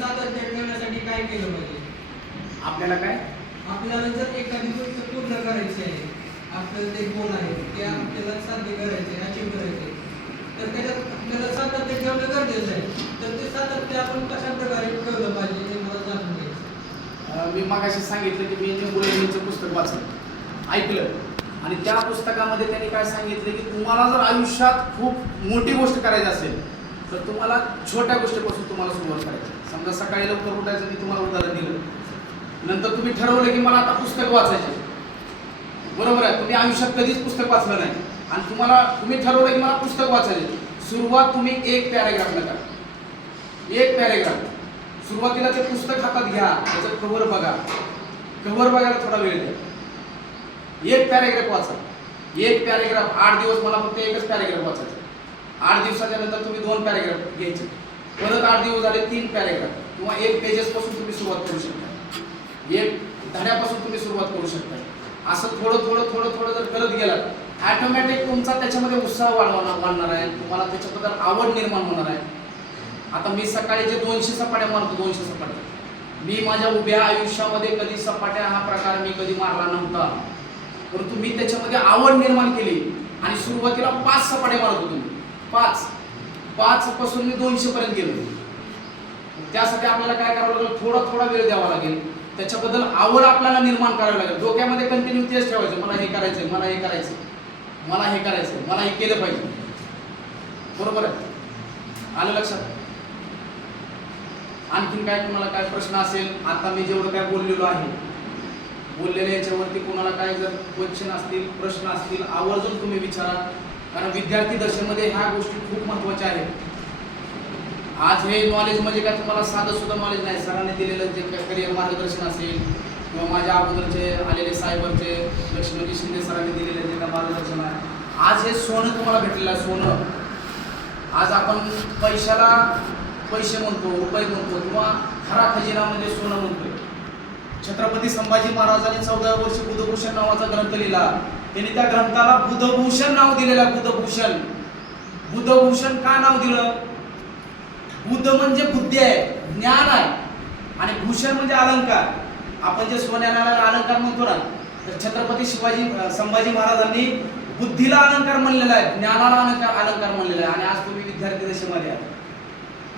सातत्य ठेवण्यासाठी काय केलं पाहिजे? आपल्याला काय आपल्याला जर एखादी गोष्ट पूर्ण करायची आहे, आपल्याला ते गोल आहे ते आपल्याला साध्य करायचे, अचीव करायचे, तर त्याच्यात आपल्याला सातत्य ठेवणं गरजेचं आहे. तर ते सातत्य आपण कशा प्रकारे ठेवलं पाहिजे हे मला जाणून घ्यायचं. मी मगाशी सांगितलं की मी निंबुलेचं पुस्तक वाचलं, ऐकलं, आणि त्या पुस्तकामध्ये त्यांनी काय सांगितलं की तुम्हाला जर आयुष्यात खूप मोठी गोष्ट करायची असेल तर तुम्हाला छोट्या गोष्टीपासून तुम्हाला सुरुवात करायची. समजा सकाळी लवकर उठायचं, मी तुम्हाला उदाहरण दिलं. नंतर तुम्ही ठरवलं की मला आता पुस्तक वाचायचे, बरोबर आहे, तुम्ही आयुष्यात कधीच पुस्तक वाचलं नाही आणि तुम्ही ठरवलं की मला पुस्तक वाचायचे. सुरुवात तुम्ही एक पॅरेग्राफला करा, एक पॅरेग्राफ. सुरुवातीला ते पुस्तक हातात घ्या, त्याचं कव्हर बघा, कव्हर बघायला थोडा वेळ द्या. एक पॅरेग्राफ वाचा, एक पॅरेग्राफ. 8 दिवस मला फक्त एकच पॅरेग्राफ वाचायचं. 8 दिवसाच्या नंतर तुम्ही 2 पॅरेग्राफ घ्यायचे, परत 8 दिवस झाले 3 पॅरेग्राफ, किंवा 1 पेजेस पासून तुम्ही सुरुवात करू शकता, 1 धड्यापासून तुम्ही सुरुवात करू शकता. असं थोडं थोडं थोडं थोडं जर करत गेलात, ॲटोमॅटिक तुमचा त्याच्यामध्ये उत्साह वाढणार आहे, तुम्हाला त्याच्याबद्दल आवड निर्माण होणार आहे. आता मी सकाळी जे 200 सपाट्या मारतो, 200 सपाट्या, मी माझ्या उभ्या आयुष्यामध्ये कधी सपाट्या हा प्रकार मी कधी मारला नव्हता, परंतु मी त्याच्यामध्ये आवड निर्माण केली आणि सुरुवातीला 5 सपाट्या मारत होतो मी, 5 पासून मी 200 पर्यंत गेलो. त्यासाठी आपल्याला काय करावं लागेल, थोडा थोडा वेळ द्यावा लागेल, त्याच्याबद्दल आवड आपल्याला निर्माण करावी लागेल. डोक्यामध्ये कंटिन्यू तेच ठेवायचं, मला हे करायचंय, मला हे करायचंय, मला हे करायचंय, मला हे केलं पाहिजे. बरोबर आहे, आलं लक्षात? आणखीन काय तुम्हाला काय प्रश्न असेल? आता मी जेवढं काय बोललेलो आहे, बोललेल्या याच्यावरती कोणाला काय जर क्वेश्चन असतील, प्रश्न असतील, आवर्जून तुम्ही विचारा, कारण विद्यार्थी दशेमध्ये ह्या गोष्टी खूप महत्त्वाच्या आहेत. आज हे नॉलेज म्हणजे काय तुम्हाला साधं सुद्धा नॉलेज नाही. सरांनी दिलेलं जे करिअर मार्गदर्शन असेल किंवा माझ्या अगोदरचे आलेले सायबरचे लक्ष्मणजी शिंदे सरांनी दिलेले जे काय मार्गदर्शन आहे, आज हे सोनं तुम्हाला भेटलेलं आहे, सोनं. आज आपण पैशाला पैसे म्हणतो, रुपये म्हणतो, किंवा खरा खजिना म्हणजे सोनं म्हणतोय. छत्रपती संभाजी महाराजांनी 14व्या वर्षी बुधभूषण नावाचा ग्रंथ लिहिला. त्यांनी त्या ग्रंथाला बुधभूषण नाव दिलेलं. बुधभूषण, बुधभूषण का नाव दिलं? बुध म्हणजे बुद्धी आहे, ज्ञान आहे, आणि भूषण म्हणजे अलंकार. आपण जे सोन्याला अलंकार म्हणतो ना, तर छत्रपती संभाजी महाराजांनी बुद्धीला अलंकार म्हणलेला आहे, ज्ञानाला अलंकार म्हणलेला आहे. आणि आज तुम्ही विद्यार्थी दशेमध्ये आहे,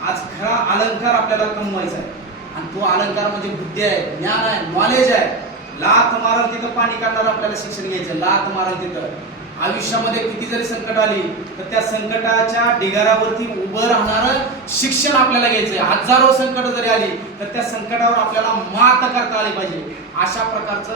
आज खरा अलंकार आपल्याला कमवायचा आहे, आणि तो अलंकार म्हणजे बुद्धी आहे, ज्ञान आहे, नॉलेज आहे. लाथ मारल तिथं पाणी काढणार आपल्याला शिक्षण घ्यायचं, लाथ मारल तिथं. आयुष्यामध्ये किती जरी संकट आली तर त्या संकटाच्या ढिगाऱ्यावरती उभं राहणारं शिक्षण आपल्याला घ्यायचंय. हजारो संकट जरी आली तर त्या संकटावर आपल्याला मात करता आली पाहिजे. अशा प्रकारचं